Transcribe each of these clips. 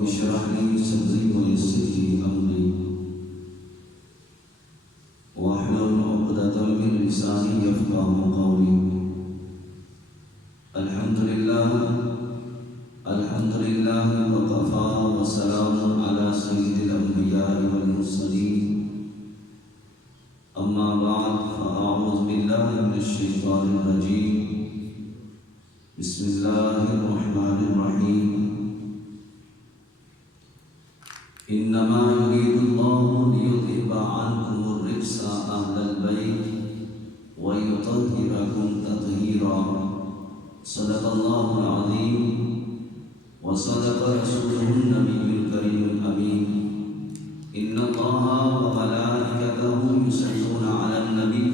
رب اشرح لي صدري ويسر لي أمري واحلل عقدة من لساني يفقهوا قولي. الحمد لله وكفى وسلام على سيد الأنبياء والمرسلين. أما بعد فأعوذ بالله من الشيطان الرجيم. بسم الله الرحمن الرحيم. إنما يريد الله ليذهب عنكم الرجس أهل البيت ويطهركم تطهيرا. صدق الله العظيم وصدق رسوله النبي الكريم الأمين. إن الله وملائكته يصلون على النبي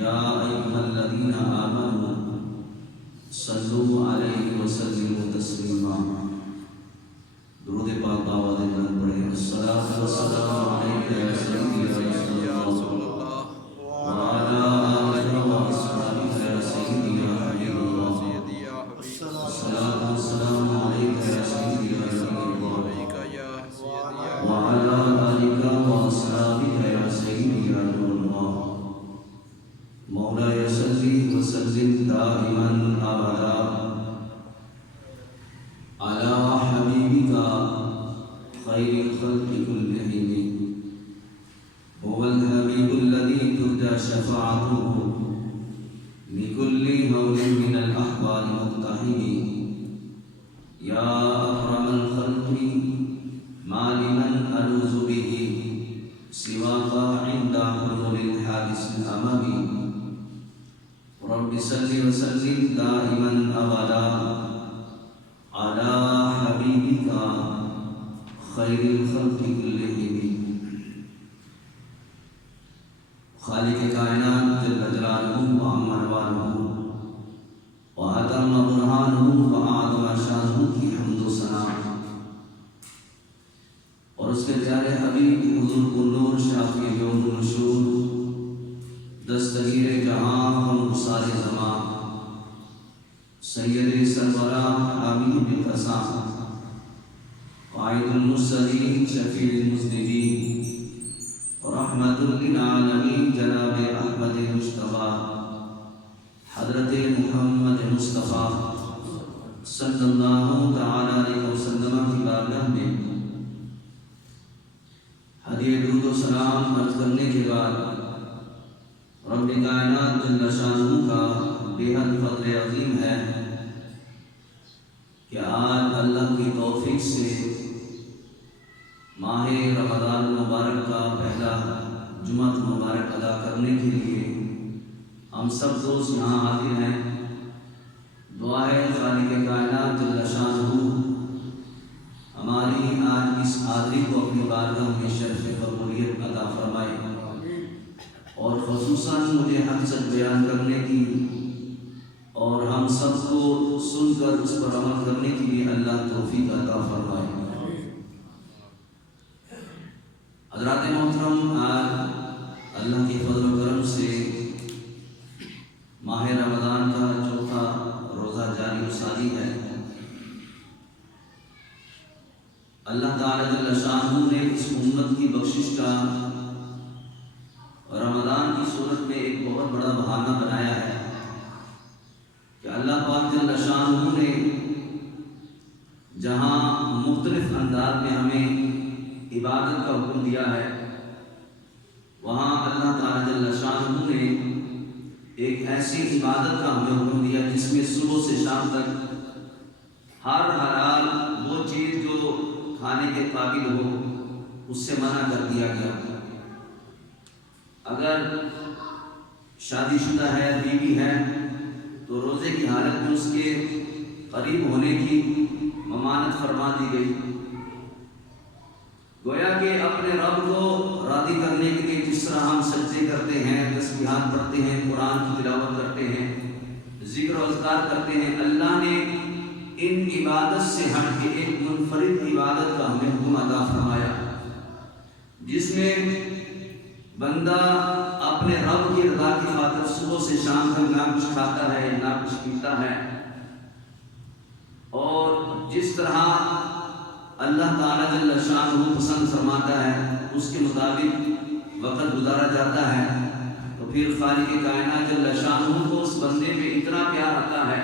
يا أيها الذين آمنوا صلوا عليه وسلموا تسليما. درود پاک آواز بلند پڑھیں. الصلاۃ والسلام علیک یا سیدی یا رسول اللہ وعلی آلہ وصحبہ یا سیدی یا حبیب اللہ. الصلاۃ والسلام علیک یا سیدی یا رسول اللہ وعلی آلہ وصحبہ یا سیدی یا نور اللہ. مولاي صل وسلم دائما ابدا على حبيبك خير الخلق كلهم. هو الحبيب الذي ترجى شفاعته لكل هول من الأحوال مقتحم. يا أكرم الخلق ما لمن ألوذ به سواك عند حلول الحادث الأمم. رب صل وسلم دائما ابدا على حبيبك خير الخلق كلهم. خالق کائنات جل جلالہ وعم نوالہ وأتم برہانہ وأعظم شانہ کی حمد و ثنا اور اس کے پیارے حبیب حضور النور شافی یوم النشور دستگیر جہاں ہم سارے زمان سید سرورہ حامد قسام قائد المرسلین شفیع المذنبین رحمت للعالمین جناب احمد مصطفیٰ حضرت محمد مصطفیٰ صلی اللہ تعالی علیہ وسلم کی بارگاہ میں ہدیہ درود و سلام عرض کرنے کے بعد رب کائنات جل شانہ کا بے حد فضل عظیم ہے کہ آج اللہ کی توفیق سے ماہ رمضان مبارک کا پہلا جمعہ مبارک ادا کرنے کے لیے ہم سب دوست یہاں حاضر ہیں. دعا ہے خالق کائنات جل شانہ ہماری آج اس حاضری کو اپنی بارگاہ میں شرف قبولیت عطا فرمائے اور خصوصاً مجھے حق سچ بیان کرنے کی اور ہم سب کو سن کر اس پر عمل کرنے کی بھی اللہ توفیق عطا فرمائے. حضرات محترم، آج اللہ کے فضل و کرم سے ماہ رمضان کا چوتھا روزہ جاری و ساری ہے. اللہ تعالی جل شانہ نے اس امت کی بخشش کا رمضان کی صورت میں ایک بہت بڑا بہانہ بنایا ہے کہ اللہ پاک جل شانہ نے جہاں مختلف انداز میں ہمیں عبادت کا حکم دیا ہے وہاں اللہ تعالی جل شانہ نے ایک ایسی عبادت کا ہمیں حکم دیا جس میں صبح سے شام تک ہر حلال وہ چیز جو کھانے کے قابل ہو اس سے منع کر دیا گیا. اگر شادی شدہ ہے، بیوی ہے، تو روزے کی حالت میں اس کے قریب ہونے کی ممانعت فرما دی گئی. گویا کہ اپنے رب کو راضی کرنے کے لیے جس طرح ہم سجدے کرتے ہیں، تسبیحات پڑھتے ہیں، قرآن کی تلاوت کرتے ہیں، ذکر و اذکار کرتے ہیں، اللہ نے ان عبادت سے ہٹ کے ایک منفرد عبادت کا ہمیں حکم عطا فرمایا جس میں بندہ اپنے رب کی رضا کی خاطر صبح سے شام تک نہ کچھ کھاتا ہے نہ کچھ پیتا ہے، اور جس طرح اللہ تعالیٰ جل شانہ پسند فرماتا ہے اس کے مطابق وقت گزارا جاتا ہے، تو پھر خالق کائنات جل شانہ کو اس بندے میں اتنا پیار آتا ہے،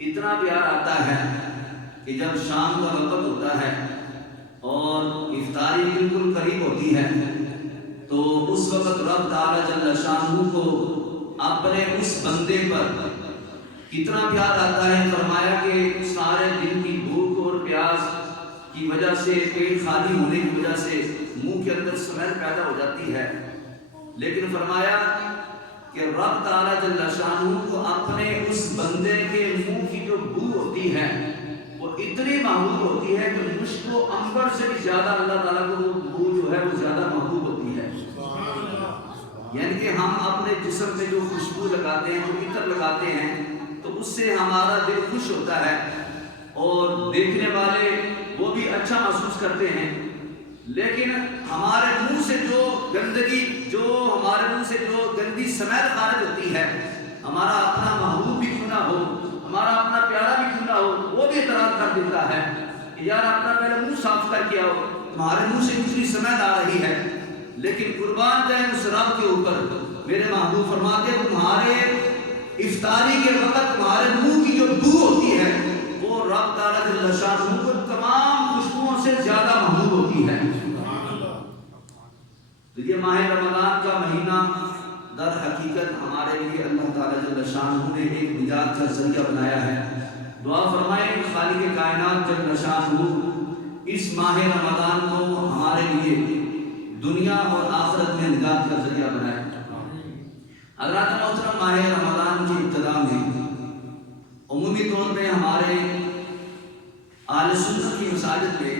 اتنا پیار آتا ہے کہ جب شام کا وقت ہوتا ہے اور افطاری بالکل قریب ہوتی ہے تو اس وقت رب تعالیٰ جل شانہ کو اپنے اس بندے پر کتنا پیار آتا ہے، فرمایا کہ سارے دن کی بھوک اور پیاس کی وجہ سے، پیٹ خالی ہونے کی وجہ سے منہ کے اندر سمیل پیدا ہو جاتی ہے، لیکن فرمایا کہ رب تعالیٰ جل شانہ کو اپنے اس بندے کے منہ کی جو بو ہوتی ہے وہ اتنی محبوب ہوتی ہے کہ مشک و عنبر سے بھی زیادہ اللہ تعالیٰ کو وہ بو جو ہے وہ زیادہ محبوب ہوتی ہے۔ یعنی کہ ہم اپنے جسم میں جو خوشبو لگاتے ہیں، جو عطر لگاتے ہیں، تو اس سے ہمارا دل خوش ہوتا ہے اور دیکھنے والے وہ بھی اچھا محسوس کرتے ہیں، لیکن ہمارے منہ سے جو گندگی، جو ہمارے منہ سے جو گندی سمیل خارج ہوتی ہے، ہمارا اپنا محبوب بھی کیوں نہ ہو، ہمارا اپنا پیارا بھی کیوں نہ ہو، وہ بھی اعتراض کر دیتا ہے کہ یار اپنا پہلے منہ صاف کر کے آؤ، تمہارے منہ سے کتنی سمیل آ رہی ہے۔ لیکن قربان جائے اس رب کے اوپر، میرے محبوب فرماتے ہیں تمہارے افطاری کے وقت تمہارے منہ کی جو بو ہوتی ہے وہ رب تعالیٰ جل شانہ کو تمام خوشبوؤں سے زیادہ محبوب ہوتی ہے۔ تو یہ ماہ رمضان کا مہینہ در حقیقت ہمارے لیے اللہ تعالیٰ جل شانہ نے ایک نجات کا ذریعہ بنایا ہے۔ دعا فرمائیں کہ خالق کائنات جل شانہ اس ماہ رمضان کو ہمارے لیے دنیا اور آخرت میں نجات کا ذریعہ بنائے۔ حضرات محترم، ماہ رمضان کی ابتدا میں عمومی طور پہ ہمارے اہل سنت کی مساجد میں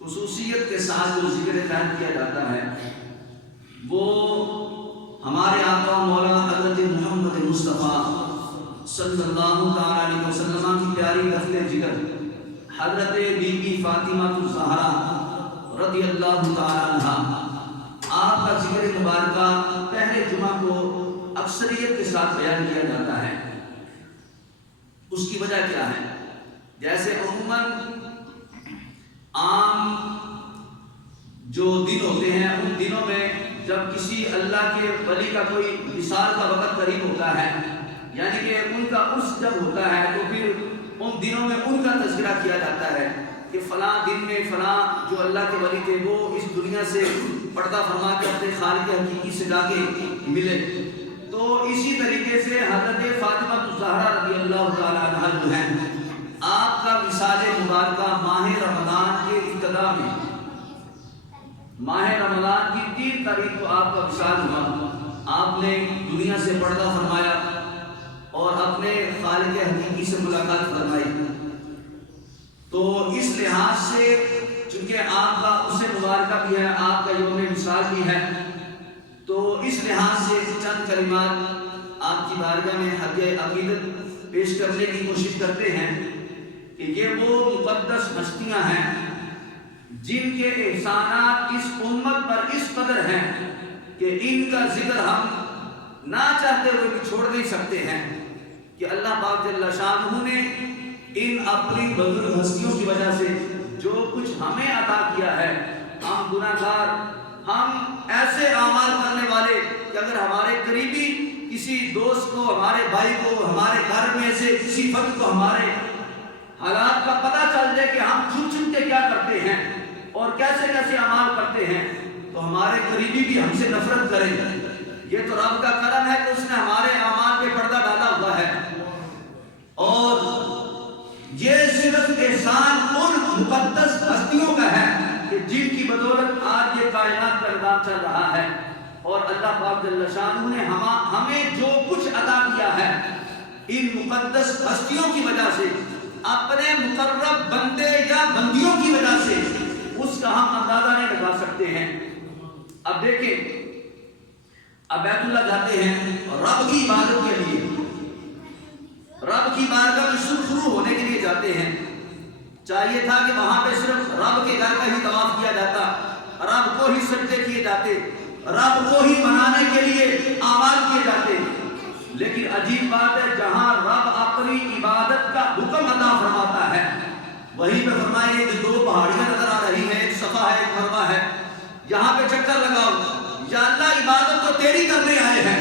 خصوصیت کے ساتھ جو ذکر خیر کیا جاتا ہے وہ ہمارے آقا مولا حضرت محمد مصطفیٰ صلی اللہ تعالیٰ علیہ وسلم کی پیاری لفظ ذکر حضرت بی بی فاطمہ الزہرا رضی اللہ تعالیٰ عنہا، آپ کا ذکر مبارکہ پہلے جمعہ کو اکثریت کے ساتھ بیان کیا جاتا ہے۔ اس کی وجہ کیا ہے؟ جیسے عموماً عام جو دن ہوتے ہیں ان دنوں میں جب کسی اللہ کے ولی کا کوئی وصال کا وقت قریب ہوتا ہے، یعنی کہ ان کا عرس جب ہوتا ہے تو پھر ان دنوں میں ان کا تذکرہ کیا جاتا ہے کہ فلاں دن میں فلاں جو اللہ کے ولی تھے وہ اس دنیا سے پردہ فرما کے اپنے خالق حقیقی سے جا کے ملے۔ تو اسی طریقے سے حضرت فاطمہ الزہرا رضی اللہ تعالیٰ عنہا جو ہیں، آپ کا وصال مبارکہ ماہ رمضان کے ابتدا میں، ماہ رمضان کی 3 تاریخ کو آپ کا وصال ہوا، آپ نے دنیا سے پردہ فرمایا اور اپنے خالق حقیقی سے ملاقات فرمائی۔ تو اس لحاظ سے چونکہ آپ کا اس مبارکہ بھی ہے، آپ کا یوم وصال بھی ہے، تو اس لحاظ سے چند کلمات آپ کی بارگاہ میں حق عقیدت پیش کرنے کی کوشش کرتے ہیں کہ یہ وہ مقدس ہستیاں ہیں جن کے احسانات اس امت پر اس قدر ہیں کہ ان کا ذکر ہم نہ چاہتے ہوئے بھی چھوڑ نہیں سکتے ہیں، کہ اللہ پاک جل شانہ نے ان اپنی بزرگ ہستیوں کی وجہ سے جو کچھ ہمیں عطا کیا ہے، ہم گناہگار، ہم ایسے اعمال کرنے والے کہ اگر ہمارے قریبی کسی دوست کو، ہمارے بھائی کو، ہمارے گھر میں سے کسی فرد کو ہمارے حالات کا پتہ چل جائے کہ ہم چھپ چھپ کے کیا کرتے ہیں اور کیسے کیسے اعمال کرتے ہیں، تو ہمارے قریبی بھی ہم سے نفرت کریں۔ یہ تو رب کا کرم ہے کہ اس نے ہمارے اعمال پہ پردہ ڈالا ہوا ہے، اور یہ صرف احسان ان مقدس ہستیوں کا ہے کہ جن کی بدولت آج یہ کائنات کا نظام چل رہا ہے، اور اللہ پاک جل شانہ نے ہمیں جو کچھ عطا کیا ہے ان مقدس ہستیوں کی وجہ سے، اپنے مقرب بندے یا بندیوں کی وجہ سے، اس کا ہم اندازہ نہیں لگا سکتے ہیں۔ اب دیکھیں، اب بیت اللہ جاتے ہیں رب کی عبادت کے لیے، رب کی بارگاہ میں سرخرو ہونے کے لیے جاتے ہیں، چاہیے تھا کہ وہاں پہ صرف رب کے گھر کا ہی طواف کیا جاتا، رب کو ہی سجدے کیے جاتے، رب کو ہی منانے کے لیے اعمال کیے جاتے، لیکن عجیب بات ہے جہاں رب اپنی عبادت کا حکم عطا فرماتا ہے وہیں پہ فرمائے کہ دو پہاڑیاں نظر آ رہی ہیں، ایک صفا ہے ایک مروہ ہے، یہاں پہ چکر لگاؤ۔ یا اللہ عبادت تو تیری کرنے آئے ہیں،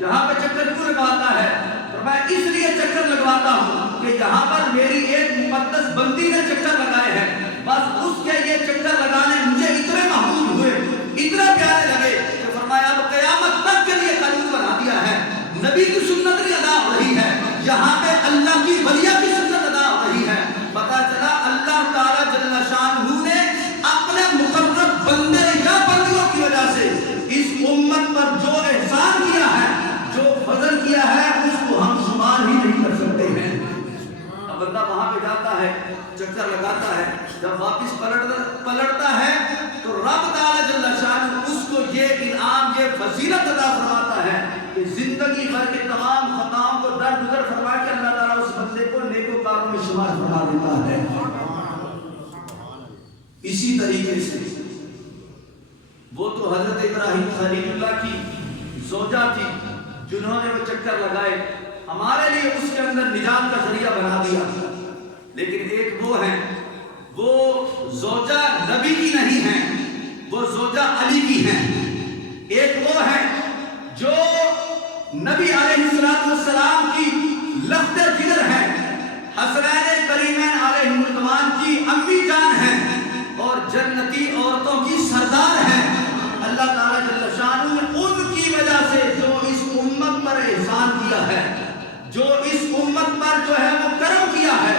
یہاں پہ چکر کیوں لگواتا ہے؟ فرمایا اس لیے چکر لگواتا ہوں کہ یہاں پر میری ایک مقدس بندی نے چکر لگائے ہیں، بس اس کے یہ چکر لگانے مجھے اتنے محبوب ہوئے، اتنے پیارے لگے کہ فرمایا اب قیامت تک کے لیے قانون بنا دیا ہے۔ نبی کی سنت نہیں ادا ہو رہی ہے، یہاں پہ اللہ کی ولیہ کی سنت ادا ہو رہی ہے۔ پتا چلا اللہ تعالیٰ جل شانہ نے اپنے مقرب بندے یا بندیوں کی وجہ سے اس امت پر جو احسان کیا ہے، جو فضل کیا ہے، اس کو ہم شمار ہی نہیں کر سکتے ہیں۔ اب بندہ وہاں پہ جاتا ہے، چکر لگاتا ہے، جب واپس پلٹتا ہے تو رب تعالیٰ جل شانہ اس کو یہ انعام، یہ فضیلت عطا فرماتا ہے کہ زندگی بھر کے تمام خطاؤں کو درگزر فرما کے اللہ تعالیٰ اس بندے کو نیکوکاروں میں شمار فرما دیتا ہے۔ اسی طریقے سے وہ تو حضرت ابراہیم خلیل اللہ کی زوجہ تھی جنہوں نے وہ چکر لگائے، ہمارے لیے اس کے اندر نجات کا ذریعہ بنا دیا، لیکن ایک وہ ہیں، وہ زوجہ نبی کی نہیں ہیں، وہ زوجہ علی کی ہیں۔ ایک وہ ہے جو نبی علیہ السلام کی لخت جگر ہے، حسنین کریمین علیہ الرحمن کی امی جان ہیں اور جنتی عورتوں کی سردار ہیں۔ اللہ تعالیٰ جل شانہ نے ان کی وجہ سے جو اس امت پر احسان کیا ہے، جو اس امت پر جو ہے وہ کرم کیا ہے،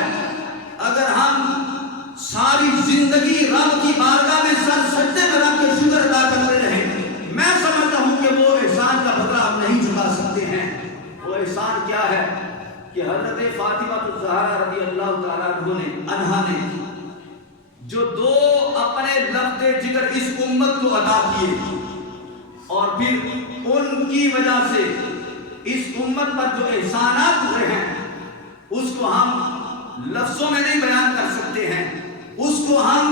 اگر ہم ساری زندگی رب کی بارگاہ میں سر سجدے میں رکھ کے شکر ادا کرتے رہیں، میں سمجھتا ہوں کہ وہ احسان کا بدلہ ہم نہیں چکا سکتے ہیں۔ وہ احسان کیا ہے کہ حضرت فاطمہ الزہرا رضی اللہ تعالیٰ عنہا نے جو دو اپنے لفظ جگر اس امت کو عطا کیے، اور پھر ان کی وجہ سے اس امت پر جو احسانات ہوئے ہیں اس کو ہم لفظوں میں نہیں بیان کر سکتے ہیں، اس کو ہم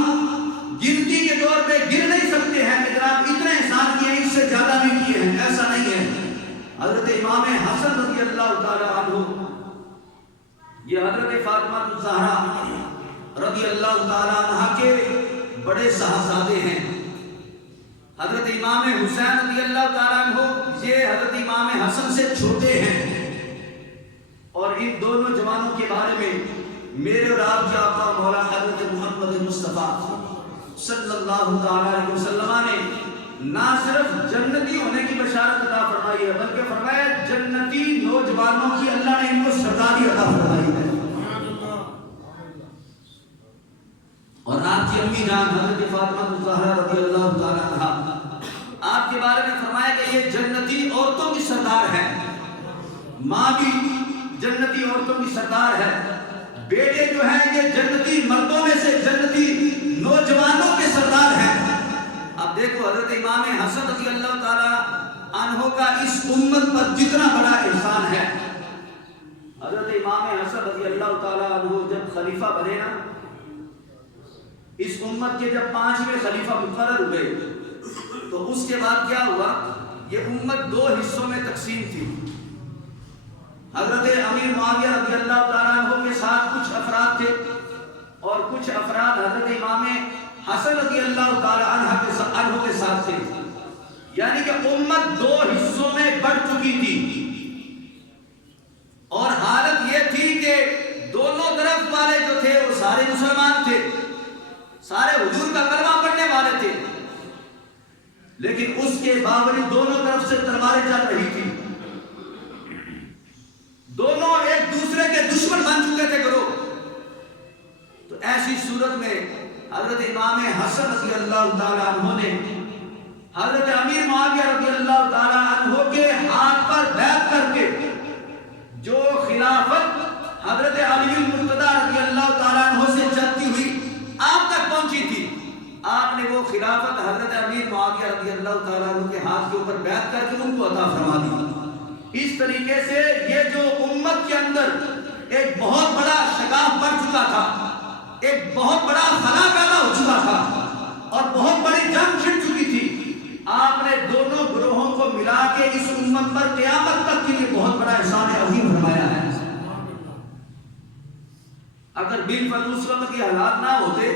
گنتی کے طور پہ گر نہیں سکتے ہیں کہ جناب اتنے احسان کیے، اس سے زیادہ بھی کیے ہیں، ایسا نہیں ہے۔ حضرت امام حسن رضی اللہ تعالیٰ عنہ، یہ حضرت فاطمہ الزہرا رضی اللہ تعالیٰ عنہ کے بڑے صاحبزادے ہیں۔ حضرت امام حسین رضی اللہ تعالیٰ عنہ یہ حضرت امام حسن سے چھوٹے ہیں، اور ان دونوں جوانوں کے بارے میں میرے اور آپ کے آقا مولا حضرت محمد مصطفیٰ صلی اللہ تعالیٰ علیہ وسلم نے نہ صرف جنتی ہونے کی بشارت عطا فرمائی ہے، بلکہ فرمایا جنتی نوجوانوں کی اللہ نے ان کو سرداری عطا فرمائی ہے۔ اور آپ کی امی جان حضرت فاطمہ الزہرا رضی اللہ تعالیٰ عنہا، آپ کے بارے میں فرمایا کہ یہ جنتی عورتوں کی سردار ہے، ماں بھی جنتی عورتوں کی سردار ہے، بیٹے جو ہیں یہ جنتی مردوں میں سے جنتی نوجوانوں کے سردار ہیں۔ اب دیکھو حضرت امام حسن رضی اللہ تعالیٰ عنہ کا اس امت پر جتنا بڑا احسان ہے۔ حضرت امام حسن رضی اللہ تعالیٰ عنہ جب خلیفہ بنے نا، اس امت کے جب 5ویں خلیفہ مقرر ہوئے تو اس کے بعد کیا ہوا، یہ امت 2 حصوں میں تقسیم تھی۔ حضرت امیر معاویہ رضی اللہ تعالیٰ عنہ کے ساتھ کچھ افراد تھے، اور کچھ افراد حضرت امام حسن رضی اللہ تعالیٰ عنہ کے ساتھ تھے، یعنی کہ امت 2 حصوں میں بڑھ چکی تھی، اور حالت یہ تھی کہ دونوں طرف والے جو تھے وہ سارے مسلمان تھے، سارے حضور کا کلمہ پڑھنے والے تھے، لیکن اس کے باوجود دونوں طرف سے تلواریں چل رہی تھی، دونوں ایک دوسرے کے دشمن بن چکے تھے گروہ۔ تو ایسی صورت میں حضرت امام حسن رضی اللہ تعالیٰ عنہ نے حضرت امیر معاویہ رضی اللہ تعالیٰ عنہ کے ہاتھ پر بیعت کر کے جو خلافت حضرت علی المرتضیٰ رضی اللہ تعالیٰ عنہ سے چلتی ہوئی آپ تک پہنچی تھی، آپ نے وہ خلافت حضرت امیر معاویہ رضی اللہ تعالیٰ عنہ کے ہاتھ کے اوپر بیعت کر کے ان کو عطا فرما دی۔ اس طریقے سے یہ جو امت کے اندر ایک بہت بڑا شگاف پڑ چکا تھا، ایک بہت بڑا خلا پیدا ہو چکا تھا، اور بہت بڑی جنگ چھڑ چکی تھی، آپ نے دونوں گروہوں کو ملا کے اس امت پر قیامت تک کے لیے بہت بڑا احسان عظیم فرمایا ہے۔ اگر بالفعل اس وقت یہ حالات نہ ہوتے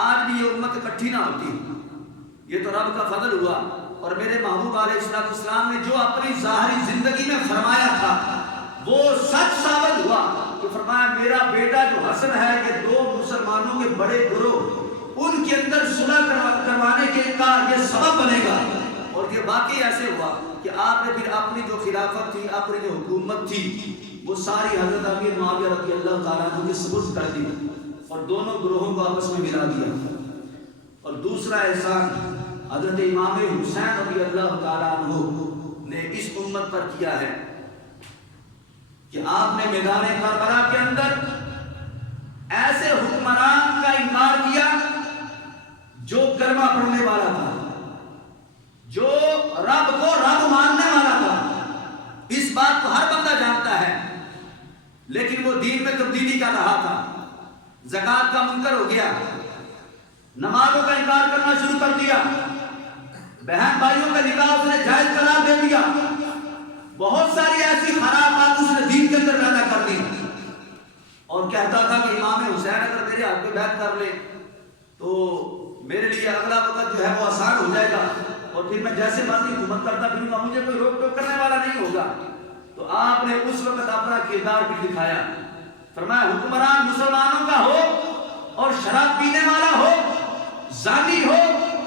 آج بھی یہ امت اکٹھی نہ ہوتی. یہ تو رب کا فضل ہوا. اور میرے محبوب علیہ السلام نے جو اپنی ظاہری زندگی میں فرمایا تھا وہ سچ ثابت ہوا کہ فرمایا میرا بیٹا جو حسن ہے کہ دو مسلمانوں کے بڑے گروہ ان کے اندر صلح کروانے کے کا یہ سبب بنے گا. اور یہ واقعی ایسے ہوا کہ آپ نے پھر اپنی جو خلافت تھی اپنی جو حکومت تھی وہ ساری حضرت امیر معاویہ رضی اللہ تعالیٰ عنہ کے سپرد کر دی اور دونوں گروہوں کو آپس میں ملا دیا. اور دوسرا احسان حضرت امام حسین رضی اللہ تعالیٰ عنہ نے اس امت پر کیا ہے کہ آپ نے میدان کربلا کے اندر ایسے حکمران کا انکار کیا جو کلمہ پڑھنے والا تھا, جو رب کو رب ماننے والا تھا. اس بات کو ہر بندہ جانتا ہے, لیکن وہ دین میں تبدیلی کر رہا تھا. زکوٰۃ کا منکر ہو گیا, نمازوں کا انکار کرنا شروع کر دیا, بہن بھائیوں کا نکاح اس نے جائز قرار دے دیا, بہت ساری ایسی خرابات اس نے دین کے اندر پیدا کر دی. اور کہتا تھا کہ امام حسین اگر میرے ہاتھ پہ بیعت کر لے تو میرے لیے اگلا وقت جو ہے وہ آسان ہو جائے گا اور پھر میں جیسے مرضی حکومت کرتا پھروں گا, مجھے کوئی روک ٹوک کرنے والا نہیں ہوگا. تو آپ نے اس وقت اپنا کردار بھی دکھایا. فرمایا حکمران مسلمانوں کا ہو اور شراب پینے والا ہو, زانی ہو,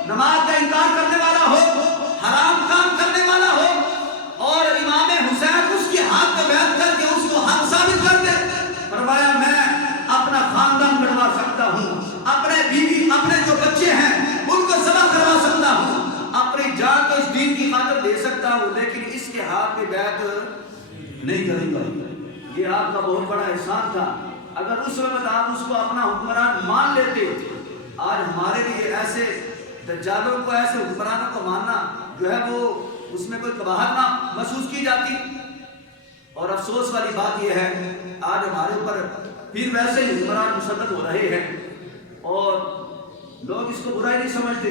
نماز کا انکار کرنے والا ہو, حرام کام کرنے والا ہو, اور امام حسین اس کے ہاتھ پہ بیعت کر کے اس کو حق ثابت کر دے. فرمایا میں اپنا خاندان بڑھوا سکتا ہوں, اپنے بیوی اپنے جو بچے ہیں ان کو ذبح کروا سکتا ہوں, اپنی جان تو اس دین کی خاطر دے سکتا ہوں, لیکن اس کے ہاتھ پہ بیعت نہیں کریں گا. یہ آپ کا بہت بڑا احسان تھا. اگر اس وقت آپ اس کو اپنا حکمران مان لیتے, آج ہمارے لیے ایسے دجالوں کو, ایسے حکمرانوں کو ماننا جو ہے وہ اس میں کوئی قباحت نہ محسوس کی جاتی. اور افسوس والی بات یہ ہے آج ہمارے اوپر پھر ویسے ہی حکمران مسلط ہو رہے ہیں اور لوگ اس کو برائی نہیں سمجھتے.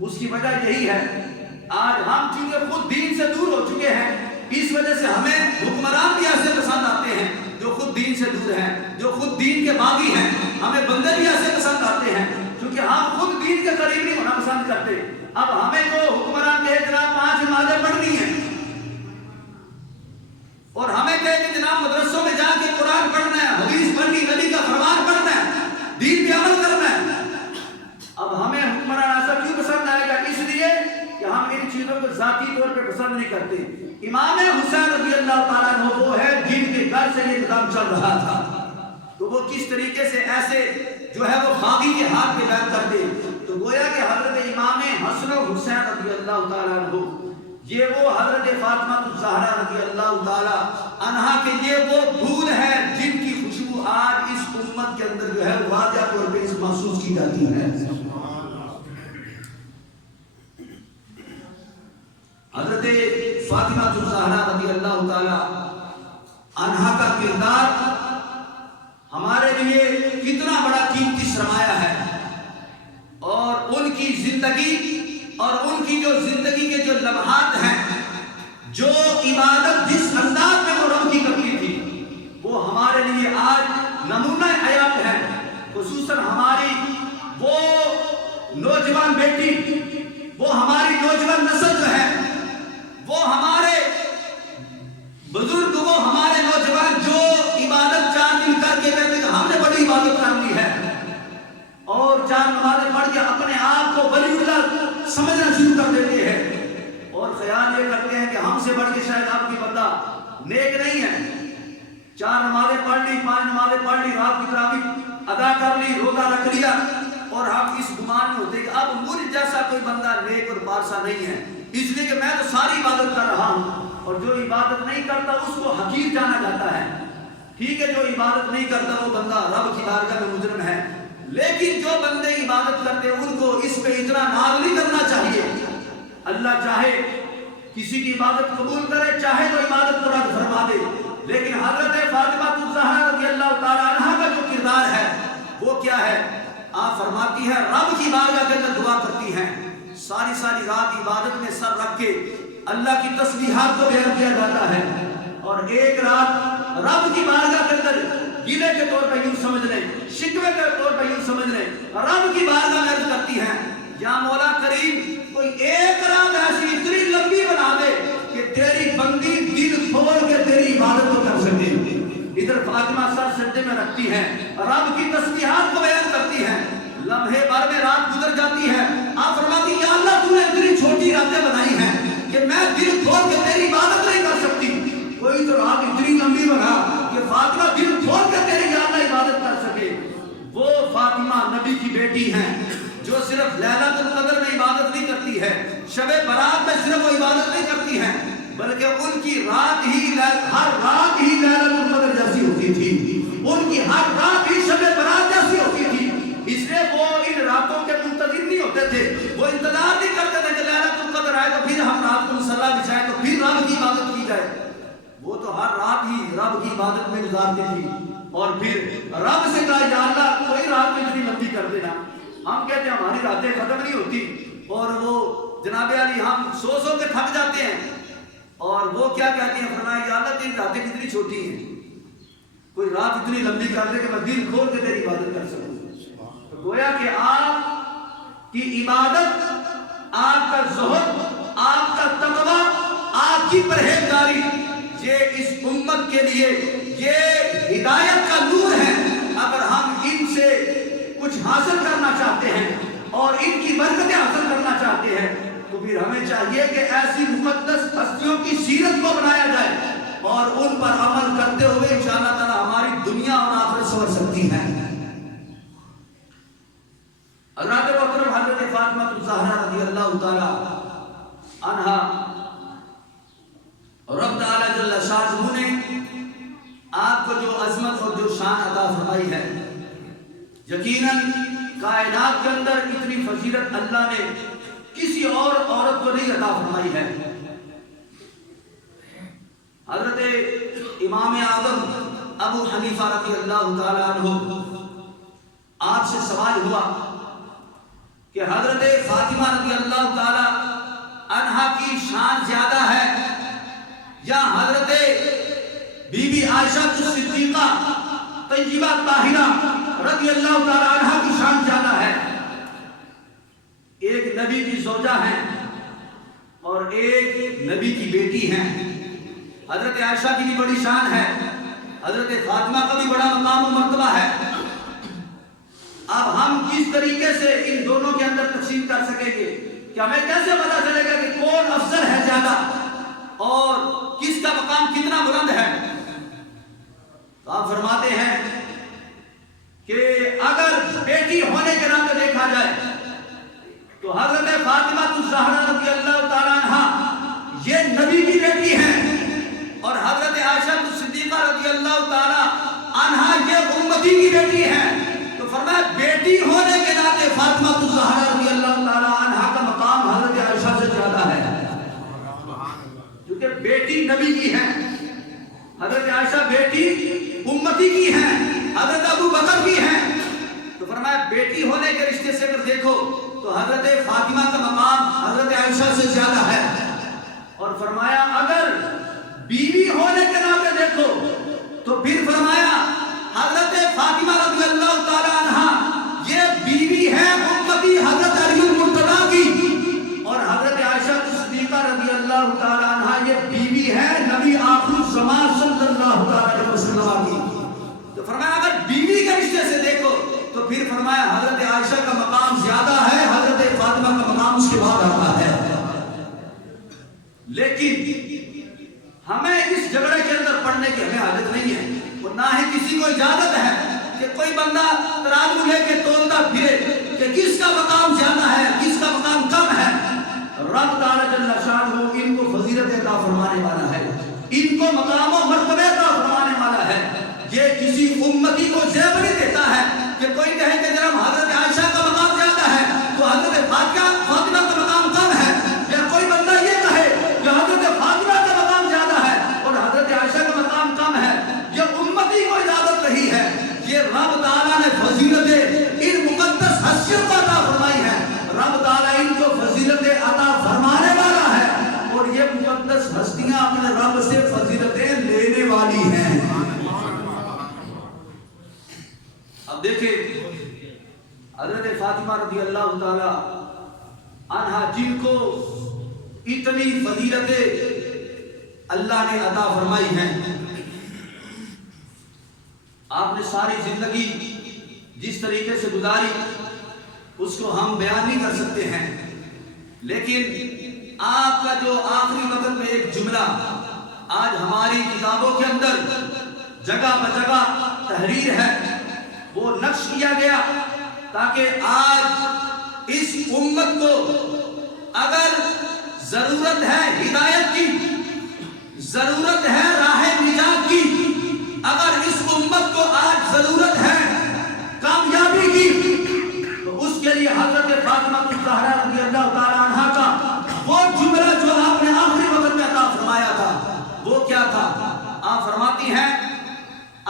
اس کی وجہ یہی ہے آج ہم چونکہ خود دین سے دور ہو چکے ہیں, اس وجہ سے ہمیں حکمران بھی ایسے پسند آتے ہیں جو خود دین سے دور ہیں, جو خود دین کے باغی ہیں. ہمیں بندے بھی ایسے پسند آتے ہیں کیونکہ ہم خود دین کے قریب نہیں ہونا پسند کرتے. اب ہمیں جو حکمران کہے جناب 5 نمازیں پڑھنی ہیں اور ہمیں کہے کہ جناب مدرسوں میں جا کے قرآن پڑھنا ہے, حدیث پڑھنی, نبی کا فرمان پڑھنا ہے, دین پہ عمل کرنا ہے. اب ہمیں حکمران ایسا کیوں پسند آئے گا؟ اس لیے کہ ہم ان چیزوں کو ذاتی طور پہ پسند نہیں کرتے. امام حسین رضی اللہ تعالیٰ عنہ وہ ہے جن کے گھر سے یہ نظام چل رہا تھا, تو وہ کس طریقے سے ایسے جو ہے وہ باغی کے ہاتھ میں بیعت کر دے. تو گویا کہ حضرت امام حسن و حسین رضی اللہ تعالیٰ عنہ یہ وہ حضرت فاطمہ الزہرا رضی اللہ تعالیٰ عنہا کے یہ وہ دودھ ہے جن کی خوشبو آج اس امت کے اندر جو ہے واضح طور پہ محسوس کی جاتی ہے. حضرت فاطمہ الزہرا رضی اللہ تعالیٰ عنہا کا کردار ہمارے لیے کتنا بڑا قیمتی سرمایہ ہے, اور ان کی زندگی اور ان کی جو زندگی کے جو لمحات ہیں, جو عبادت جس انداز میں وہ رب کی کرتی تھی وہ ہمارے لیے آج نمونہ حیات ہے. خصوصاً ہماری وہ نوجوان بیٹی, وہ ہماری نوجوان نسل جو ہے, وہ ہمارے بزرگ, وہ ہمارے نوجوان جو عبادت 4 دن کر کے کہتے کہ ہم نے بڑی عبادت کر لی ہے اور 4 نمازیں پڑھ کے اپنے آپ کو ولی اللہ سمجھنا شروع کر دیتے ہیں اور خیال یہ کرتے ہیں کہ ہم سے بڑھ کے شاید آپ کی بندہ نیک نہیں ہے. 4 نمازیں پڑھ لی, 5 نمازیں پڑھ لی, رات کی تراویح ادا کر لی, روزہ رکھ لیا, اور ہم اس گمان میں ہوتے کہ اب مجھ جیسا کوئی بندہ نیک اور پارسا نہیں ہے, اس لیے کہ میں تو ساری عبادت کر رہا ہوں. اور جو عبادت نہیں کرتا اس کو حقیر جانا جاتا ہے. ٹھیک ہے, جو عبادت نہیں کرتا وہ بندہ رب کی بارگاہ میں مجرم ہے, لیکن جو بندے عبادت کرتے ہیں ان کو اس پہ اتنا ناز نہیں کرنا چاہیے. اللہ چاہے کسی کی عبادت قبول کرے, چاہے تو عبادت کو رد فرما دے, لیکن حضرت فاطمہ الزہرا رضی اللہ تعالیٰ عنہا کا جو کردار ہے وہ کیا ہے؟ آپ فرماتی ہے رب کی بارگاہ کے اندر دعا کرتی ہیں, ساری رات عبادت میں سر رکھ کے اللہ کی تسبیحات کو بیان کیا جاتا ہے, اور ایک رات رب کی بارگاہ کے اندر گلے کے طور پر یوں سمجھ لیں، شکوے کے طور پر یوں سمجھ لیں، رب کی بارگاہ میں عرض کرتی ہیں یا مولا کریم کوئی ایک رات ایسی اتنی لمبی بنا دے کہ تیری بندی دل کھول کے تیری عبادت کو کر سکے۔ ادھر فاطمہ سر سجدے میں رکھتی ہیں، رب کی تسبیحات کو بیان کرتی ہیں، لمحے بھر میں رات گزر جاتی ہے، آپ فرماتی یا اللہ تو نے اتنی چھوٹی راتیں بنائی ہیں کہ میں دل کھول کے تیری عبادت نہیں کر سکتی، کوئی تو رات اتنی لمبی بنا کہ فاطمہ دل کھول کے تیری یا اللہ عبادت کر سکے۔ وہ فاطمہ نبی کی بیٹی ہیں جو صرف لیلۃ القدر میں عبادت نہیں کرتی ہے، شب برات میں صرف وہ عبادت نہیں کرتی ہیں، بلکہ ان کی رات ہی ہر رات ہی لیلۃ القدر جیسی ہوتی تھی، ان کی ہر رات ہی شب برات جیسی ہوتی تھی، اس لیے وہ ان راتوں کے منتظر نہیں ہوتے تھے، وہ انتظار نہیں کرتے تھے کہ لیلۃ القدر آئے تو پھر ہم رات کو مصلی بچھائیں تو پھر رب کی عبادت کی جائے، وہ تو ہر رات ہی رب کی عبادت میں گزارتی تھی، اور پھر رب سے کہا یا اللہ کوئی رات میں اتنی لمبی کر دینا۔ ہم کہتے ہیں ہماری راتیں ختم نہیں ہوتی، اور وہ جناب علی ہم سو سو کے تھک جاتے ہیں، اور وہ کیا کہتی ہیں فرمایا یا اللہ تیری راتیں کتنی چھوٹی ہیں، کوئی رات اتنی لمبی کر دے کہ میں دل کھول کے تیری عبادت کر سکوں۔ تو گویا کہ آپ کی عبادت، آپ کا زہد، آپ کا تقویٰ، آپ کی پرہیزگاری، یہ اس امت کے لیے یہ ہدایت کا نور ہے۔ اگر ہم ان سے کچھ حاصل کرنا چاہتے ہیں اور ان کی برکتیں حاصل کرنا چاہتے ہیں تو پھر ہمیں چاہیے کہ ایسی مقدس ہستیوں کی سیرت کو بنایا جائے اور ان پر عمل کرتے ہوئے انشاءاللہ تعالی ہماری دنیا اور آخرت سنور سکتی ہے۔ حضرت محترم حضرت فاطمہ الزہرا رضی اللہ تعالی عنہا رب تعالی جل شانہ نے آپ کو جو عظمت اور جو شان عطا فرمائی ہے، یقیناً کائنات کے اندر اتنی فضیلت اللہ نے کسی اور عورت کو نہیں عطا فرمائی ہے۔ حضرت امام اعظم ابو حنیفہ رضی اللہ تعالی عنہ آپ سے سوال ہوا کہ حضرت فاطمہ رضی اللہ تعالی عنہا کی شان زیادہ ہے یا حضرت بی بی عائشہ صدیقہ طیبہ طاہرہ رضی اللہ تعالی عنہا کی شان زیادہ ہے؟ ایک نبی کی زوجہ ہیں اور ایک نبی کی بیٹی ہیں، حضرت عائشہ کی بھی بڑی شان ہے، حضرت فاطمہ کا بھی بڑا مقام و مرتبہ ہے۔ اب ہم کس طریقے سے ان دونوں کے اندر تقسیم کر سکیں گے کہ ہمیں کیسے پتا چلے گا کہ کون افضل ہے زیادہ اور کس کا مقام کتنا بلند ہے؟ تو آپ فرماتے ہیں کہ اگر بیٹی ہونے کے ناطے دیکھا جائے تو حضرت فاطمہ الزہرا رضی اللہ تعالی عنہا یہ نبی کی بیٹی ہیں اور حضرت عائشہ صدیقہ رضی اللہ تعالی عنہا یہ امتی کی بیٹی ہیں۔ تو فرمایا بیٹی ہونے کے ناطے فاطمہ الزہرا رضی اللہ تعالی عنہا کا مقام حضرت عائشہ سے زیادہ ہے، کیونکہ بیٹی نبی کی ہے، حضرت عائشہ بیٹی امتی کی ہیں، حضرت ابو بکر کی ہیں۔ تو فرمایا بیٹی ہونے کے رشتے سے اگر دیکھو تو حضرت فاطمہ کا مقام حضرت عائشہ سے زیادہ ہے، اور فرمایا اگر بیوی ہونے کے ناطے دیکھو تو پھر فرمایا حضرت فاطمہ رضی اللہ تعالی عنہا یہ بیوی ہے امتی حضرت علی المرتضیٰ کی، اور حضرت عائشہ صدیقہ رضی اللہ تعالی عنہا یہ بیوی ہے نبی آخر الزمان صلی اللہ علیہ وسلم کی۔ تو فرمایا اگر بیوی کے رشتے سے دیکھو تو پھر فرمایا حضرت عائشہ کا مقام زیادہ ہے، حضرت فاطمہ کا مقام اس کے بعد آتا ہے۔ لیکن ہمیں اس جھگڑے کے اندر پڑنے کی ہمیں عادت نہیں ہے، اور نہ ہی کسی کو اجازت ہے کہ کوئی بندہ ترازو لے کے تولتا پھرے کہ کس کا مقام زیادہ ہے کس کا مقام کم ہے۔ رب تعالی جل شانہ ان کو فضیلت عطا فرمانے والا ہے، ان کو مقام و مرتبہ عطا فرمانے والا ہے۔ یہ کسی امتی کو زیب نہیں دیتا ہے کہ کوئی کہے کہ جناب حضرت عائشہ کا مقام زیادہ ہے تو حضرت فاطمہ کا مقام کم ہے، یا کوئی بندہ یہ کہے کہ حضرت فاطمہ کا مقام زیادہ ہے اور حضرت عائشہ کا مقام کم ہے، یہ امتی کو اجازت نہیں ہے۔ یہ رب تعالیٰ نے فضیلتیں ان مقدس ہستیوں کو عطا فرمائی ہے، رب تعالیٰ ان کو فضیلتیں عطا فرمانے والا ہے، اور یہ مقدس ہستیاں اپنے رب سے فضیلتیں لینے والی ہیں۔ اب دیکھیں حضرت فاطمہ رضی اللہ تعالی عنہا جن کو اتنی فضیلتیں اللہ نے عطا فرمائی ہیں، آپ نے ساری زندگی جس طریقے سے گزاری اس کو ہم بیان نہیں کر سکتے ہیں، لیکن آپ کا جو آخری وقت میں ایک جملہ آج ہماری کتابوں کے اندر جگہ بجگہ تحریر ہے، وہ نقش کیا گیا تاکہ آج اس امت کو اگر ضرورت ہے ہدایت کی، ضرورت ہے راہ نجات کی، اگر اس امت کو آج ضرورت ہے کامیابی کی، تو اس کے لیے حضرت فاطمہ الزہرا رضی اللہ تعالی عنہا کا وہ جملہ جو آپ نے آخری وقت میں عطا فرمایا تھا وہ کیا تھا؟ آپ فرماتی ہیں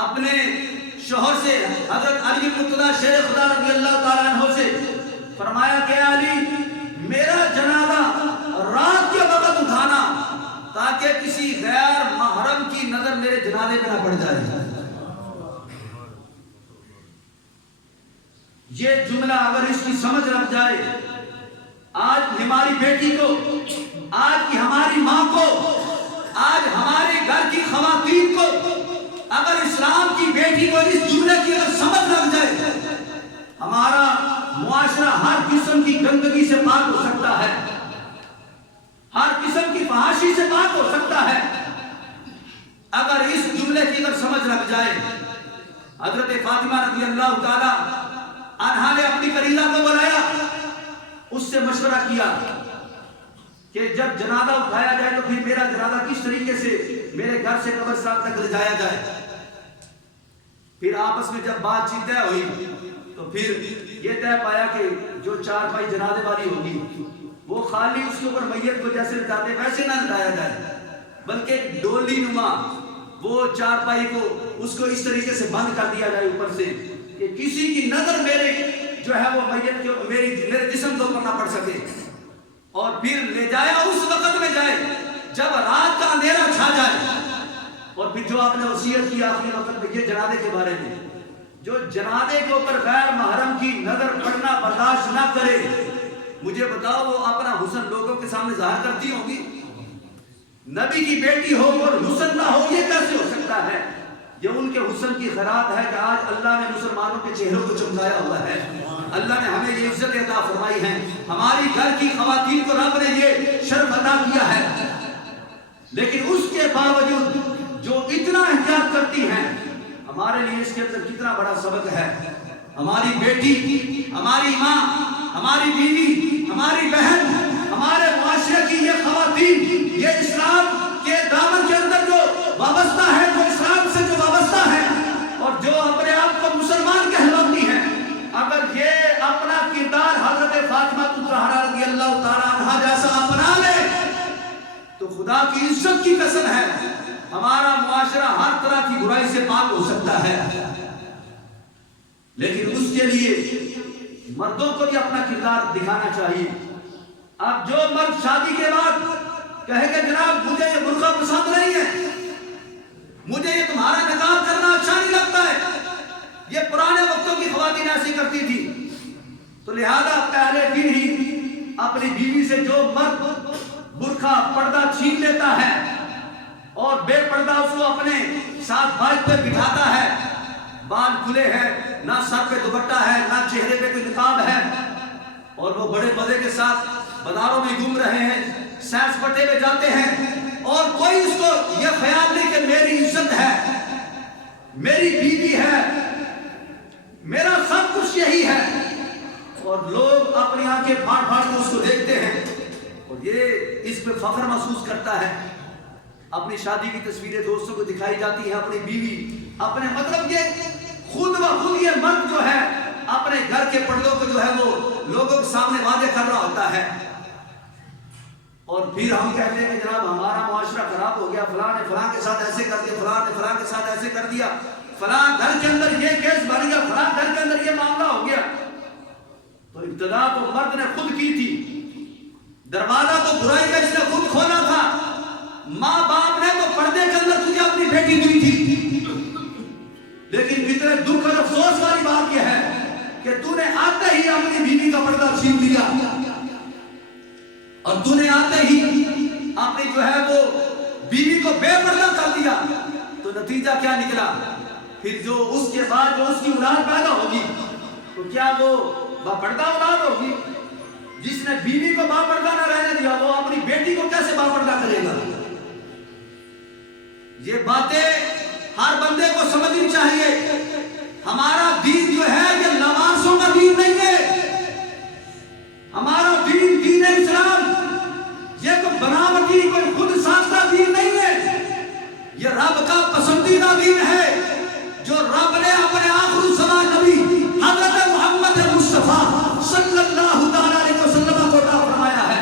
اپنے شوہر سے، حضرت علی مرتضیٰ شیر خدا رضی اللہ تعالی عنہ سے فرمایا کہ علی میرا جنازہ رات کے وقت اٹھانا تاکہ کسی غیر محرم کی نظر میرے جنازے پہ نہ پڑ جائے۔ یہ جملہ اگر اس کی سمجھ لگ جائے، آج ہماری بیٹی کو، آج کی ہماری ماں کو، آج ہمارے گھر کی خواتین کو اگر اسلام کی بیٹی کو اس جملے کی اگر سمجھ لگ جائے، ہمارا معاشرہ ہر قسم کی گندگی سے پاک ہو سکتا ہے، ہر قسم کی فحاشی سے پاک ہو سکتا ہے اگر اس جملے کی اگر سمجھ لگ جائے۔ حضرت فاطمہ رضی اللہ تعالی عنہا نے اپنی کلیلہ کو بلایا، اس سے مشورہ کیا کہ جب جنازہ اٹھایا جائے تو پھر میرا جنازہ کس طریقے سے میرے گھر سے قبرستان تک لے جایا جائے۔ پھر آپس میں جب بات چیت طے ہوئی تو پھر یہ طے پایا کہ جو چارپائی جنازے والی ہوگی وہ خالی اس کے اوپر میت کو جیسے لٹاتے ویسے نہ لٹایا جائے، بلکہ ڈولی نما وہ چارپائی کو اس کو اس طریقے سے بند کر دیا جائے اوپر سے کہ کسی کی نظر میرے جو ہے وہ میت کے میرے جسم کے اوپر نہ پڑ سکے، اور پھر لے جایا اس وقت میں جائے جب رات کا اندھیرا چھا جائے۔ اور پھر جو آپ نے وصیت کی آخری وقت میں یہ جنازے کے بارے میں، جو جنازے کے اوپر غیر محرم کی نظر پڑنا برداشت نہ کرے، مجھے بتاؤ وہ اپنا حسن لوگوں کے سامنے ظاہر کرتی ہوگی؟ نبی کی بیٹی ہو اور حسن نہ ہو، یہ کیسے ہو سکتا ہے؟ یہ ان کے حسن کی خیرات ہے کہ آج اللہ نے مسلمانوں کے چہروں کو چمکایا ہوا ہے، اللہ نے ہمیں یہ عزت عطا فرمائی ہے، ہماری گھر کی خواتین کو رب نے یہ شرف عطا کیا ہے، لیکن اس کے باوجود جو اتنا احتیاط کرتی ہیں، ہمارے لیے اس کے اندر کتنا بڑا سبق ہے۔ ہماری بیٹی، ہماری ماں، ہماری بیوی، ہماری بہن، ہمارے معاشرے کی یہ خواتین، یہ اسلام کے دامن کے اندر جو وابستہ ہے، جو اسلام سے جو وابستہ ہے اور جو اپنے آپ کو مسلمان کہلاتی ہیں، اگر یہ اپنا کردار حضرت فاطمہ الزہرا رضی اللہ تعالی عنہا جیسا اپنا لے تو خدا کی عزت کی قسم ہے ہمارا معاشرہ ہر طرح کی برائی سے پاک ہو سکتا ہے۔ لیکن اس کے لیے مردوں کو بھی اپنا کردار دکھانا چاہیے۔ اب جو مرد شادی کے بعد کہے کہ جناب مجھے یہ برقع پسند نہیں ہے، مجھے یہ تمہارا نقاب کرنا اچھا نہیں لگتا ہے، یہ پرانے وقتوں کی خواتین ایسی کرتی تھی، تو لہذا پہلے دن ہی اپنی بیوی سے جو مرد برقع پردہ چھین لیتا ہے اور بے پردہ اس کو اپنے ساتھ بائک پہ بٹھاتا ہے، بال کھلے ہیں، نہ سر پہ دوپٹہ ہے، نہ چہرے پہ کوئی نقاب ہے، اور وہ بڑے مزے کے ساتھ بازاروں میں گھوم رہے ہیں، سیر سپاٹے میں جاتے ہیں، اور کوئی اس کو یہ خیال نہیں کہ میری عزت ہے، میری بیوی ہے، میرا سب کچھ یہی ہے، اور لوگ اپنی آنکھیں پھاڑ پھاڑ کے اس کو دیکھتے ہیں اور یہ اس پہ فخر محسوس کرتا ہے۔ اپنی شادی کی تصویریں دوستوں کو دکھائی جاتی ہیں، اپنی بیوی، اپنے مطلب یہ خود بخود یہ مرد جو ہے اپنے گھر کے پردوں کو جو ہے وہ لوگوں کے سامنے واضح کر رہا ہوتا ہے، اور پھر ہم کہتے ہیں کہ جناب ہمارا معاشرہ خراب ہو گیا، فلاں نے فلاں کے ساتھ ایسے کر دیا، فلاں نے فلاں کے ساتھ ایسے کر دیا، فلاں گھر کے اندر یہ کیس بن گیا، فلاں گھر کے اندر یہ معاملہ ہو گیا۔ تو ابتدا تو مرد نے خود کی تھی، دروازہ تو برائی کا اس نے خود کھولا تھا، ماں باپ نے تو پردے کے اندر تجھے اپنی بیٹی دی تھی، لیکن اتنے میں دکھ اور افسوس والی بات یہ ہے کہ تو نے آتے ہی اپنی بیوی کا پردہ چھین لیا اور تو نے آتے ہی اپنی جو ہے وہ بیوی کو بے پردہ کر دیا، تو نتیجہ کیا نکلا؟ پھر جو اس کے بعد جو اس کی اولاد پیدا ہوگی تو کیا وہ باپردہ اولاد ہوگی؟ جس نے بیوی کو باپردہ نہ رہنے دیا وہ اپنی بیٹی کو کیسے باپردہ کرے گا؟ یہ باتیں ہر بندے کو سمجھنی چاہیے۔ ہمارا دین جو ہے یہ لواسوں کا دین نہیں ہے، ہمارا دین دین اسلام یہ کوئی بناوٹی کوئی خود ساختہ دین نہیں ہے، یہ رب کا پسندیدہ دین ہے جو رب نے اپنے آخر الزمان نبی حضرت محمد مصطفیٰ صلی اللہ تعالیٰ علیہ وسلم کو عطا فرمایا ہے،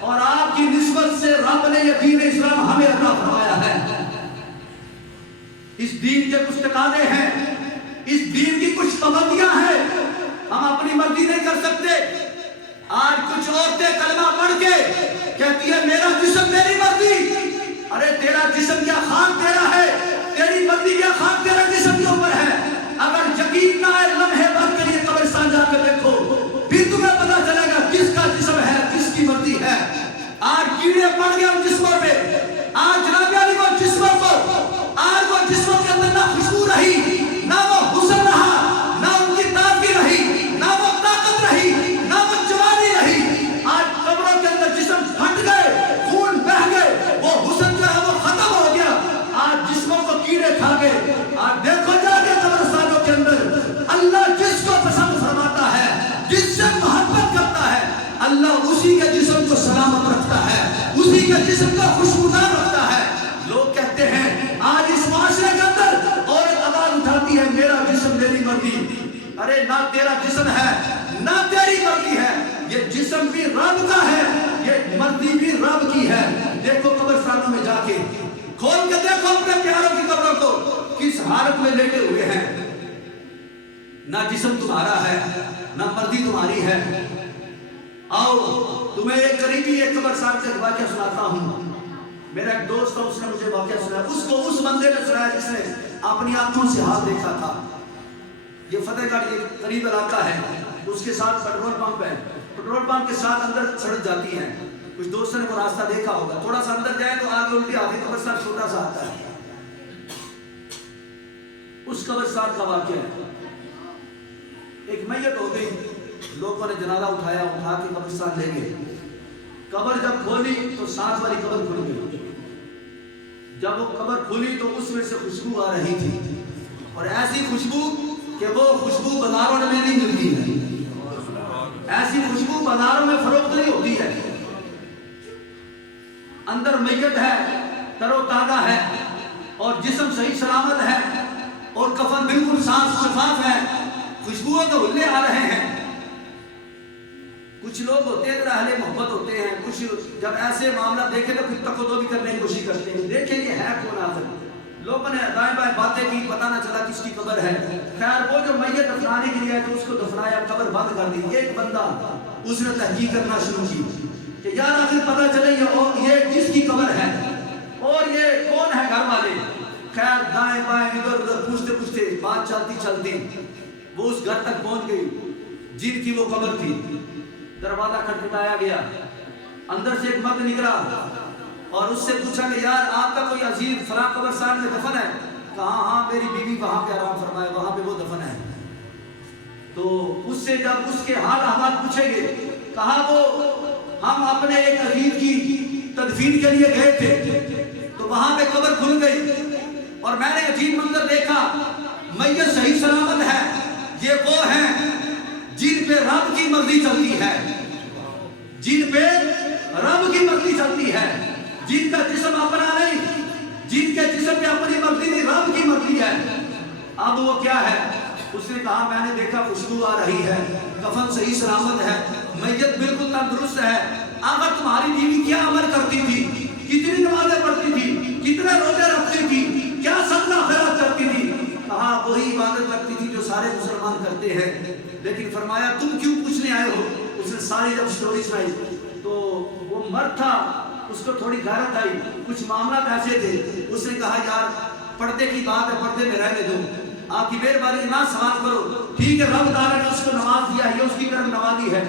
اور آپ کی نسبت سے رب نے یہ دین اسلام ہمیں عطا فرمایا ہے۔ اس دین کے کچھ تقاضے ہیں، اس دین کی کچھ پابندیاں ہیں، ہم اپنی مرضی نہیں کر سکتے۔ آج کچھ عورتیں کلمہ پڑھ کے کہتی ہے میرا جسم میری مرضی، ارے تیرا جسم کیا خان تیرا ہے، تیری مرضی کیا خان تیرا جسم کے اوپر ہے۔ اگر یقین نہ ہے لمحے بھر کے لیے قبرستان جا کے دیکھو، پھر تمہیں پتا چلے گا کس کا جسم ہے کس کی مرضی ہے۔ آج کیڑے پڑ گئے ان جسموں پہ، آج جناب علی وہ جسموں کو، آج وہ جسموں کے اندر نہ خوشبو رہی، نہ وہ حسن رہا، نہ ان کی تازگی رہی، نہ وہ طاقت رہی، نہ وہ جوانی رہی۔ آج قبروں کے اندر جسم پھٹ گئے، خون بہہ گئے، وہ حسن جو ہے وہ ختم ہو گیا، آج جسموں کو کیڑے کھا گئے۔ آج دیکھو جا کے قبرستانوں کے اندر اللہ جس کو پسند فرماتا ہے، جس سے محبت کرتا ہے، اللہ اسی کے جسم کو سلامت رکھتا ہے، اسی کے جسم کا خوشبودار رکھتا ہے۔ لوگ کہتے ہیں آج اس معاشرے کے اندر عورت آواز اٹھاتی ہے میرا جسم میری مرضی، ارے نہ تیرا جسم ہے نہ تیری مرضی ہے، یہ جسم بھی رب کا ہے، یہ مرضی بھی رب کی ہے۔ دیکھو قبرستانوں میں جا کے کھول کے دیکھو اپنے پیاروں کی قبروں کو کس حالت میں لیٹے ہوئے ہیں، نہ جسم تمہارا ہے نہ مرضی تمہاری ہے۔ آؤ تمہیں ایک قریبی ایک قبرستان سے واقعہ سناتا ہوں۔ میرا ایک دوست تھا، اس نے مجھے واقعہ سنایا، اس کو اس بندے نے سنایا جس نے اپنی آنکھوں سے حال دیکھا تھا۔ یہ فتح گڑھ یہ قریب علاقہ ہے، اس کے ساتھ پیٹرول پمپ ہے، پیٹرول پمپ کے ساتھ اندر سڑک جاتی ہے۔ کچھ دوستوں نے وہ راستہ دیکھا ہوگا، تھوڑا سا اندر جائے تو آگے الٹی آگے قبرستان چھوٹا سا آتا ہے۔ اس قبرستان کا واقعہ ہے، ایک میت ہو گئی، لوگوں نے جنازہ اٹھایا، اٹھا کے قبرستان لے گئے۔ قبر جب کھولی تو ساتھ والی قبر کھل گئی۔ جب وہ قبر کھلی تو اس میں سے خوشبو آ رہی تھی، اور ایسی خوشبو کہ وہ خوشبو بازاروں میں نہیں ملتی ہے، ایسی خوشبو بازاروں میں فروخت نہیں ہوتی ہے۔ اندر میت ہے، تر و تازہ ہے، اور جسم صحیح سلامت ہے، اور کفن بالکل صاف شفاف ہے، خوشبوؤں کے حلے آ رہے ہیں۔ کچھ لوگ ہوتے ہیں اہل محبت ہوتے ہیں، کچھ جب ایسے معاملہ دیکھیں تو پھر تک بھی کرنے کی کوشش کرتے ہیں، دیکھیں یہ ہے کون آخر۔ لوگوں نے دائیں بائیں باتیں کی، پتہ نہ چلا کس کی قبر ہے۔ خیر وہ جو میت دفنانے کے لیے آئے تو اس کو دفنایا، قبر بند کر دی۔ ایک بندہ اس نے تحقیق کرنا شروع کی کہ یار آخر پتہ چلے یہ کس کی قبر ہے اور یہ کون ہے گھر والے۔ خیر دائیں بائیں ادھر ادھر پوچھتے پوچھتے بات چلتی چلتی وہ اس گھر تک پہنچ گئی جن کی وہ قبر تھی۔ دروازہ کھٹکھٹایا گیا، اندر سے ایک مرد نکلا اور اس سے پوچھا کہ یار آپ کا کوئی عزیز فلاں قبرستان میں دفن ہے؟ کہا ہاں میری بیوی وہاں پہ آرام فرمائے، وہاں پہ وہ دفن ہے۔ تو اس سے جب اس کے حال احوال پوچھے گئے، کہا وہ ہم اپنے ایک عزیز کی تدفین کے لیے گئے تھے تو وہاں پہ قبر کھل گئی اور میں نے عجیب منظر دیکھا، میت صحیح سلامت ہے، یہ وہ ہیں جن پہ رب کی مرضی چلتی ہے، جن پہ رب کی مرضی چلتی ہے، جن کا جسم اپنا نہیں، جن کے جسم پہ اپنی مرضی نہیں، رب کی مرضی ہے۔ اب وہ کیا ہے؟ اس نے کہا میں نے دیکھا خوشبو آ رہی ہے، کفن صحیح سلامت ہے، میت بالکل تندرست ہے۔ اگر تمہاری بیوی کیا عمل کرتی تھی، کتنی نمازیں پڑھتی تھی، کتنے روزے رکھتی تھی، کیا صدقہ خیرات کرتی تھی؟ کہا وہی عبادت کرتی تھی جو سارے مسلمان کرتے ہیں۔ لیکن فرمایا تم کیوں پوچھنے آئے ہو؟ اس نے ساری جب سٹوری سنائی تو وہ مرد تھا، اس کو تھوڑی غیرت آئی، کچھ معاملات ایسے تھے، اس نے کہا یار پردے کی بات ہے، پردے میں رہنے دو، آپ کی مہربانی نہ سوال کرو. ٹھیک ہے رب تعالیٰ نے اس کو نواز دیا ہے, یہ اس کی کرم نوازی ہے,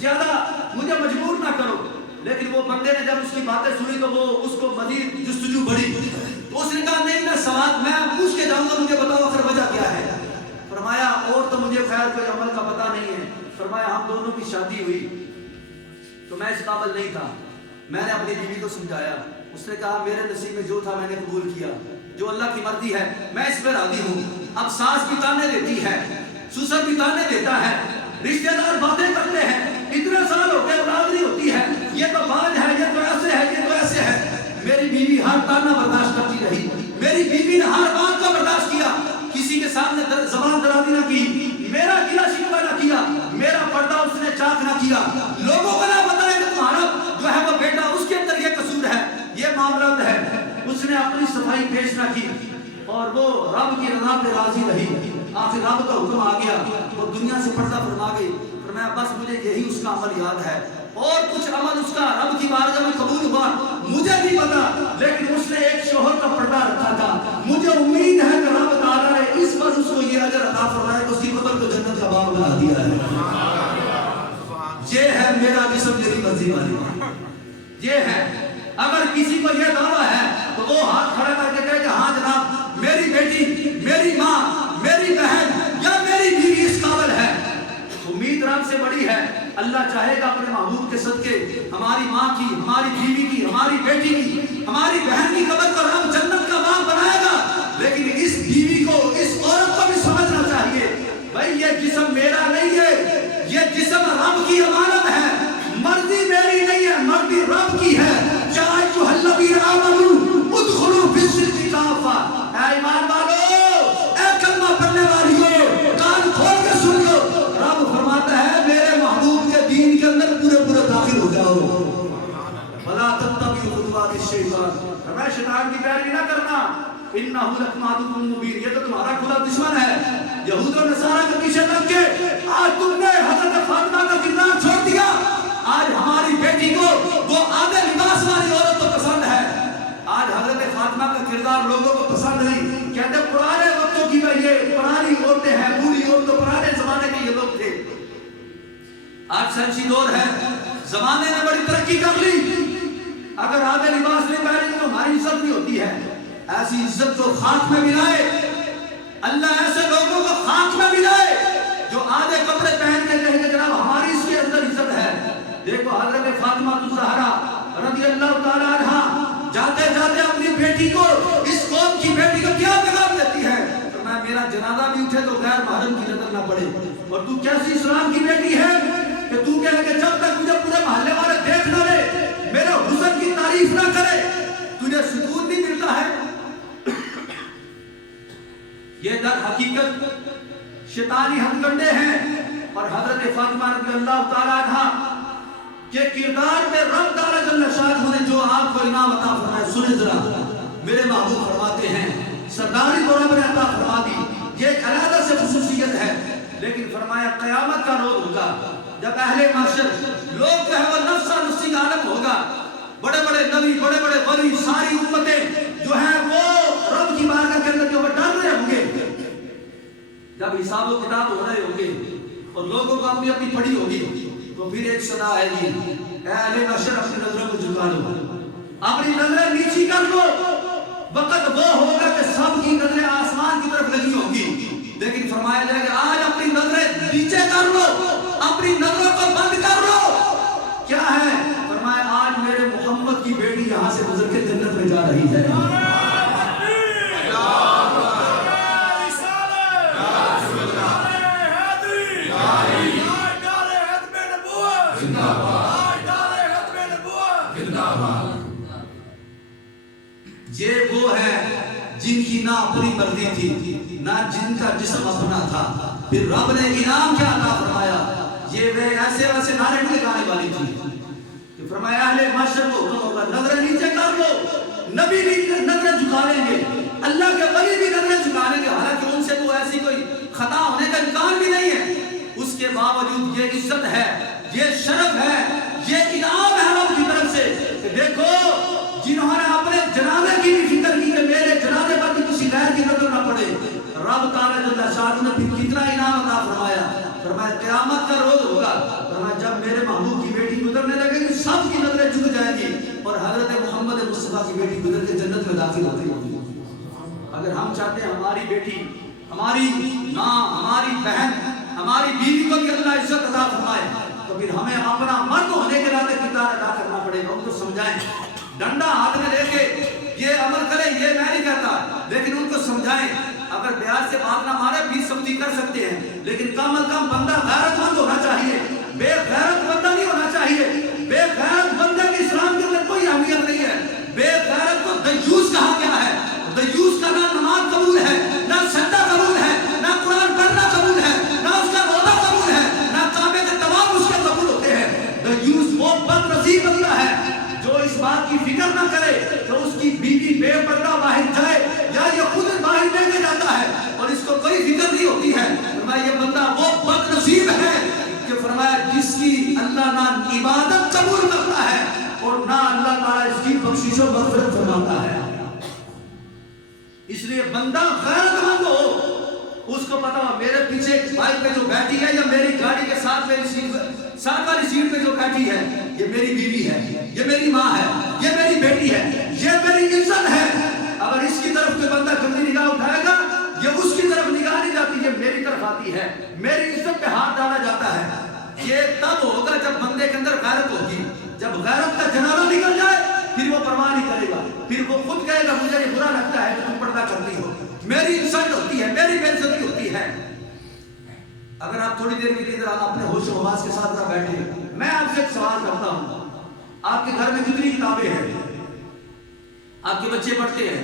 زیادہ مجھے مجبور نہ کرو. لیکن وہ بندے نے جب اس کی باتیں سنی تو وہ اس کو مزید جستجو بڑھی. تو اس نے کہا نہیں میں سوال میں پوچھ کے جاؤں گا, مجھے بتاؤ آخر وجہ کیا ہے. فرمایا اور تو مجھے خیر کوئی عمل کا پتہ نہیں ہے. فرمایا ہم دونوں کی شادی ہوئی تو میں اس قابل نہیں تھا. میں نے اپنی بیوی کو سمجھایا, اس نے کہا میرے نصیب میں جو تھا میں نے قبول کیا, جو اللہ کی مرضی ہے میں اس پہ راضی ہوں. اب ساس بھی تانے دیتی ہے, سسر بھی تانے دیتا ہے, رشتہ دار باتیں کرتے ہیں, اتنے سال ہو گئے اولاد نہیں ہوتی ہے, یہ تو باج ہے, یہ تو ایسے ہے, یہ تو ایسے ہے. میری بیوی ہر تانا برداشت کرتی رہی, میری بیوی نے ہر بات کو برداشت کیا, کسی کے سامنے زبان درازی نہ کی, میرا گلا شکوہ نہ کیا, میرا پردہ اس نے چاک نہ کیا, لوگوں کو نہ بتایا کہ تمہارا جو ہے وہ بیٹا اس کے اندر یہ قصور ہے, یہ معاملات ہے. اس نے اپنی صفائی پیش نہ کی اور وہ رب کی رضا پہ راضی رہی. آخر رب کا حکم آ گیا, وہ دنیا سے پردہ فرما گئی. فرمایا بس مجھے یہی اس کا عمل یاد ہے, اور کچھ عمل اس کا رب کی بارگاہ میں قبول ہوا مجھے نہیں پتا, لیکن اس نے ایک شوہر کا پردہ رکھا تھا. مجھے امید ہے کہ رب تعالیٰ نے اس پر اس کو یہ اجر عطا فرمایا کہ اس کی قبر کو جنت کا باغ بنا دیا ہے. یہ ہے میرا جسم میری مرضی والی, یہ ہے. اگر کسی کو یہ دعویٰ ہے تو وہ ہاتھ کھڑا کر کے کہے کہ ہاں جناب میری بیٹی, میری ماں, میری بہن یا میری بیوی اس قابل ہے. امید رب سے بڑی ہے. اللہ چاہے گا اپنے محبوب کے صدقے ہماری ماں کی, ہماری بیوی کی, ہماری بیٹی کی, ہماری بہن کی قبر کو رب جنت کا باغ بنائے گا. لیکن اس بیوی کو, اس عورت کو بھی سمجھنا چاہیے بھائی یہ جسم میرا نہیں ہے, یہ جسم رب کی امانت ہے. مرضی میری نہیں ہے, مرضی رب کی ہے. چاہے جو الذین آمنوا ادخلوا فی السلم کافہ. اے ایمان والو, اے کلمہ پڑھنے والیو, کان کھول کے سن لو. رب فرماتا ہے میرے محبوب کے دین کے اندر پورے پورے داخل ہو جاؤ. ولا تتبعوا خطوات الشیطان. فرمایا شیطان کی پیروی نہ کرنا. انہ لکم عدو مبین, یہ تو تمہارا کھلا دشمن ہے. یہود و نصارہ کے پیچھے لگ کے آج تم نے حضرت فاطمہ کا کردار چھوڑ دیا. آج ہماری بیٹی کو وہ آدھے لباس والی عورت تو پسند ہے. آج حضرت فاطمہ کا کردار لوگوں کو پسند نہیں. کہتے پرانے وقتوں کی یہ پرانی عورتیں ہیں, بوڑھی عورتیں, پرانے زمانے کے یہ لوگ تھے. آج سائنسی دور ہے, زمانے نے بڑی ترقی کر لی. اگر آدھے لباس نہیں پہنے تو ہماری عزت نہیں ہوتی ہے. ایسی عزت کو خاک میں ملائے اللہ, ایسے لوگوں کو خاک میں ملائے جو آدھے کپڑے پہن کے کہیں گے جناب ہماری اس کے اندر عزت ہے. دیکھو حضرت فاطمہ الزہرا رضی اللہ تعالی عنہا جاتے جاتے اپنی بیٹی کو, اس قوم کی بیٹی کو کیا پیغام دیتی ہے. فرمایا میرا جنازہ بھی اٹھے تو غیر محرم کی نظر نہ پڑے. اور تو کیسی اسلام کی بیٹی ہے کہ تو کہے کہ جب تک مجھے پورے محلے والے دیکھ نہ لے, میرے حسن کی تعریف نہ کرے, تجھے سکون نہیں ملتا ہے. یہ در حقیقت شیطانی ہتھ کنڈے ہیں. اور حضرت فاطمہ رضی اللہ تعالی عنہا کے کردار میں رب تعالی جل شانہ نے جو آپ کو انعام عطا فرمایا, سنیں ذرا. میرے محبوب فرماتے ہیں سرداری کو رب نے عطا فرما دی, یہ ایک علیحدہ سے خصوصیت ہے. لیکن فرمایا قیامت کا روز ہوگا جب اہل محشر لوگ جو ہے وہ نفسا نفسی کا عالم ہوگا. بڑے بڑے نبی, بڑے بڑے ولی, ساری امتیں جو ہیں وہ رب کی بارگاہ کے اندر جو ڈر رہے ہوں گے. جب حساب و کتاب ہو رہے ہوں گے اور لوگوں کو اپنی اپنی پڑی ہوگی تو پھر ایک صدا ہے گی, اے اہل محشر اپنی نظروں کو جھکا لو, اپنی نظریں نیچی کر لو. وقت وہ ہوگا کہ سب کی نظریں آسمان کی طرف لگی ہوں گی. لیکن فرمایا جائے کہ آج اپنی نظریں نیچے کر لو, اپنی نظروں کو بند کر لو. کیا ہے؟ فرمایا آج میرے محمد کی بیٹی یہاں سے گزر کے جنت میں جا رہی ہے. یہ وہ ہے جن کی نہ اپنی مرضی تھی نہ جن کا جسم اپنا تھا. پھر رب نے انعام کیا عطا فرمایا. یہ وہ ایسے ویسے نعرے لگانے والی تھی کہ فرمایا اہل محشر کو حکم ہوگا نظریں نیچے کر لو. نبی بھی نظریں جھکا لیں گے, اللہ کے ولی بھی نظریں جھکا لیں گے, حالانکہ ان سے تو ایسی کوئی خطا ہونے کا امکان بھی نہیں ہے. اس کے باوجود یہ عزت ہے, یہ شرف ہے, یہ انعام ہے رب کی طرف سے کہ دیکھو جنہوں نے اپنے جنازے کی بھی فکر کی کہ میرے جنازے پر بھی کسی غیر کی نظر نہ پڑے. رب تعالیٰ بیٹی گزر کے جنت میں داخل ہوتی ہے. اگر ہم چاہتے ہیں ہماری بیٹی، ہماری ماں، ہماری بہن، ہماری بیوی کو بھی اللہ عزت عطا فرمائے، تو پھر ہمیں اپنا مرد ہونے کے ناطے کردار ادا کرنا پڑے گا. ان کو سمجھائیں، ڈنڈا ہاتھ میں لے کے یہ عمل کریں یہ میں نہیں کہتا، لیکن ان کو سمجھائیں. اگر بیار سے بات نہ مارے بھی سختی کر سکتے ہیں، لیکن کم از کم بندہ غیرت مند ہونا چاہیے، بے غیرت بندہ نہیں ہونا چاہیے. بے غیرت بندے کی اسلام کے اندر کوئی اہمیت نہیں ہے. بے غیرت کو دیوس کہا گیا ہے. دیوس کا نہ نماز قبول ہے، نہ سجدہ قبول ہے، نہ قرآن پڑھنا قبول ہے، نہ اس کا روزہ قبول ہے، نہ کعبے کے طواف اس کے قبول ہوتے ہیں. دیوس وہ بد نصیب بندہ ہے جو اس بات کی فکر نہ کرے کہ اس کی بیوی بے پردہ باہر جائے یا یہ خود باہر لے کے جاتا ہے اور اس کو کوئی فکر نہیں ہوتی ہے. فرمایا یہ بندہ وہ بد نصیب ہے کہ فرمایا جس کی اللہ نہ عبادت قبول کرتا ہے اور نہ اللہ تعالیٰ اس کی بخشش و مغفرت فرماتا ہے. اس لیے بندہ غیرت مند ہو، اس کو پتا ہو میرے پیچھے بائک پہ جو بیٹھی ہے یا میری گاڑی کے ساتھ میری ساتھ والی سیٹ پہ جو بیٹھی ہے یہ میری بیوی ہے، یہ میری ماں ہے، یہ میری بیٹی ہے، یہ میری عزت ہے. اگر اس کی طرف کوئی بندہ گندی نگاہ اٹھائے گا، یہ اس کی طرف نگاہ نہیں جاتی، یہ میری طرف آتی ہے، میری عزت پہ ہاتھ ڈالا جاتا ہے. یہ تب ہوگا جب بندے کے اندر غیرت ہوگی. جب غیرت کا جنازہ نکل جائے پھر وہ پرواہ نہیں کرے گا، پھر وہ خود کہے گا مجھے یہ برا لگتا ہے کہ تم پردہ کرتی ہو، میری انسلٹ ہوتی ہے، میری بے عزتی ہوتی ہے. اگر آپ تھوڑی دیر کے لیے ذرا اپنے ہوش و حواس کے ساتھ ذرا بیٹھے، میں آپ سے ایک سوال کرتا ہوں. آپ کے گھر میں کتنی کتابیں ہیں؟ آپ کے بچے پڑھتے ہیں،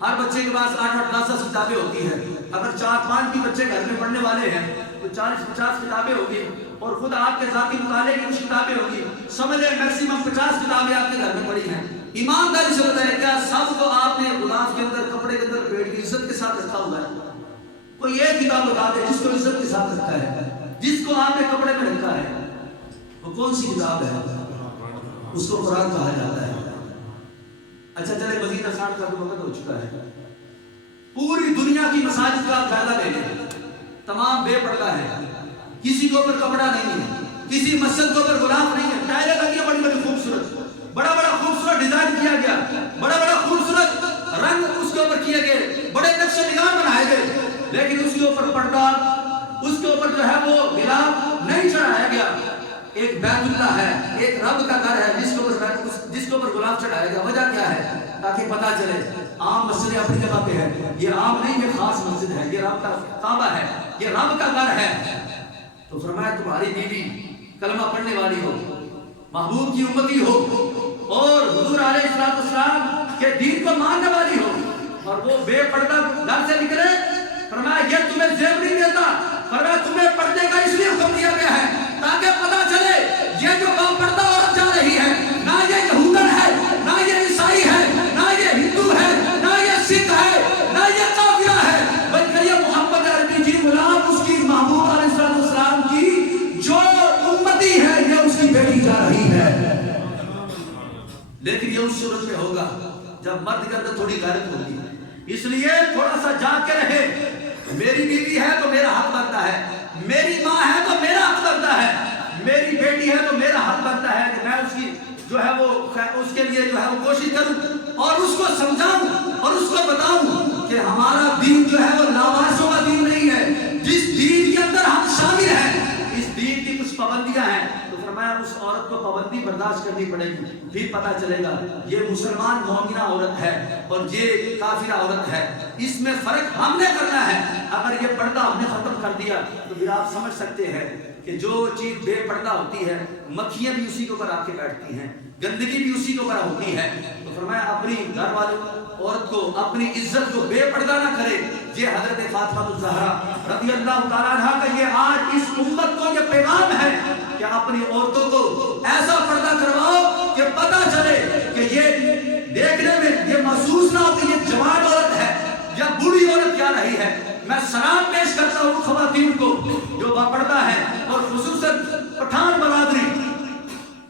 ہر بچے کے پاس 8-8 10 کتابیں ہوتی ہیں. اگر 4-5 بھی بچے گھر میں پڑھنے والے ہیں تو 40-50 کتابیں ہوگی، اور خود آپ کے ذاتی مطالعے کی کچھ کتابیں ہوگی. سمجھ لیں میکسیمم 50 کتابیں آپ کے گھر میں پڑھی ہیں. ایمانداری سے بتائیں کیا سب کو آپ نے غلاف کے اندر کپڑے کے اندر پیٹ کی عزت کے ساتھ رکھا ہوا ہے؟ کوئی ایک کتاب بتا دے جس کو عزت کے ساتھ رکھا ہے، جس کو آپ نے کپڑے میں رکھا ہے، وہ کون سی کتاب ہے؟ اس کو قرآن کہا جاتا ہے. اچھا چلے مزید آسان کا تو وقت ہو چکا ہے. پوری دنیا کی مساجد کا آپ جائزہ لے لیں، تمام بے پردہ ہے، کسی کے اوپر کپڑا نہیں ہے، کسی مسجد کے اوپر غلاف نہیں ہے. ٹائلیں لگی ہیں بڑی بڑی خوبصورت، بڑا بڑا خوبصورت ڈیزائن کیا گیا، بڑا بڑا خوبصورت رنگ اس کے اوپر کیے گئے، بڑے نقش و نگار بنائے گئے، لیکن اس کے اوپر پردہ، اس کے اوپر جو ہے وہ غلاف نہیں چڑھایا گیا. ایک بیت اللہ ہے، ایک رب کا گھر ہے جس کے اوپر غلاف چڑھایا گیا. وجہ کیا ہے؟ تاکہ پتہ چلے عام مسجد اپنی جگہ پہ ہے، یہ عام نہیں، یہ خاص مسجد ہے، یہ رب کا کعبہ ہے، یہ رب کا گھر ہے. تو فرمایا تمہاری بیوی کلمہ پڑھنے والی ہو، محبوب کی امتی ہو، اور حضور علیہ السلام کے دین کو ماننے والی ہو، اور وہ بے پردہ گھر سے نکلے. فرمایا یہ تمہیں زیب نہیں دیتا، فرمایا تمہیں پردے کا اس لیے حکم دیا گیا ہے تاکہ پتہ چلے یہ جو با پردہ عورت جا رہی ہے، نہ یہ یہودن ہے، نہ یہ عیسائی ہے، نہ یہ ہندو ہے، نہ یہ سکھ ہے، نہ یہ کافرہ ہے، بلکہ یہ محمد عربی کی غلام، اس کی محبوب علیہ السلام کی جو امتی ہے، یہ اس کی بیٹی جا رہی ہے. لیکن یہ اس صورت میں ہوگا جب مرد کے اندر تھوڑی غیرت ہوگی. اس لیے تھوڑا سا جاگ کے رہے. میری بیوی ہے تو میرا حق بنتا ہے، میری ماں ہے تو میرا حق بنتا ہے، میری بیٹی ہے تو میرا حق بنتا ہے کہ میں اس کی جو ہے وہ اس کے لیے جو ہے وہ کوشش کروں اور اس کو سمجھاؤں اور اس کو بتاؤں کہ ہمارا دین جو ہے وہ لاوارثوں کا دین نہیں ہے. جس دین کے اندر ہم شامل ہیں اس دین کی کچھ پابندیاں ہیں، تو فرمایا اس عورت کو پابندی برداشت کرنی پڑے گی. پھر پتہ چلے گا یہ مسلمان مومنہ عورت ہے اور یہ کافرہ عورت ہے. اس میں فرق ہم نے کرنا ہے. اگر یہ پردہ ہم نے ختم کر دیا تو پھر آپ سمجھ سکتے ہیں کہ جو چیز بے پردہ ہوتی ہے مکھیاں بھی اسی کے اوپر آ کے بیٹھتی ہیں، گندگی بھی اسی کے اوپر ہوتی ہے. تو فرمایا اپنی گھر والے عورت کو اپنی عزت کو بے پردہ نہ کرے. یہ حضرت فاطمہ الزہرا رضی اللہ تعالیٰ عنہ کا یہ آج اس امت کو یہ پیغام ہے کہ اپنی عورتوں کو ایسا پردہ کرواؤ کہ پتہ چلے کہ یہ دیکھنے میں یہ محسوس نہ ہو کہ یہ جوان عورت ہے یا بوڑھی عورت کیا رہی ہے. میں سلام پیش کرتا ہوں خواتین کو جو باپردہ ہے اور خصوصاً پٹھان برادری.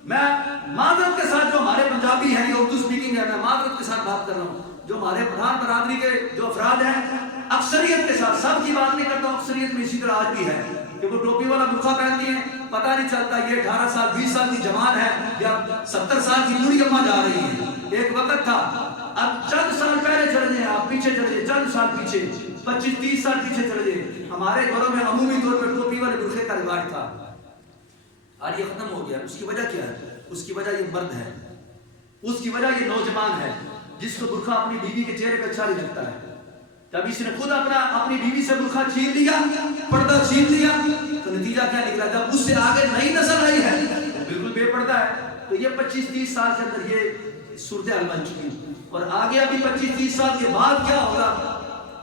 میں معذرت کے ساتھ جو ہمارے پنجابی ہیں، یہ اردو سپیکنگ ہے، میں معذرت کے ساتھ بات کر رہا ہوں. جو ہمارے پٹھان برادری کے جو افراد ہیں اکثریت کے ساتھ، سب کی بات نہیں کرتا ہوں، اکثریت میں اسی طرح آج بھی ہے کہ وہ ٹوپی والا برقع پہنتی ہیں، پتہ نہیں چلتا یہ 18 سال 20 سال کی جوان ہے یا 70 سال کی بوڑھی اماں جا رہی ہیں. ایک وقت تھا، اب چند سال پہلے چلے جائیں آپ، پیچھے چلے جائیں چند سال پیچھے، 25-30 سال پیچھے چلے جائیں، ہمارے گھروں میں عمومی طور پر ٹوپی والے برقعے کا رواج تھا، آج یہ ختم ہو گیا۔ اس کی وجہ کیا ہے؟ اس کی وجہ یہ مرد ہے، اس کی وجہ یہ نوجوان ہے جس کو برقعہ اپنی بیوی کے چہرے پہ اچھا نہیں لگتا ہے۔ جب اس نے خود اپنی بیوی سے برقعہ چھین لیا، پردہ چھین لیا، تو نتیجہ کیا نکلا؟ جب اس سے آگے نئی نسل آئی ہے وہ بالکل بے پردہ ہے۔ تو یہ 25-30 سال کے اندر یہ صورتحال بن چکی، اور آگے ابھی 25-30 سال کے بعد کیا ہوگا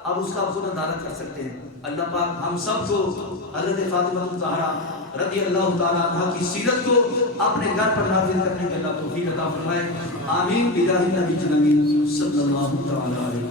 اب اس کا خود اندازہ کر سکتے ہیں۔ اللہ پاک ہم سب کو حضرت فاطمہ الزہرا رضی اللہ تعالیٰ عنہ کی سیرت کو اپنے گھر پر نافذ کرنے کے اللہ توفیق عطا فرمائے، آمین بجاہ نبی صلی اللہ تعالیٰ علیہ وسلم۔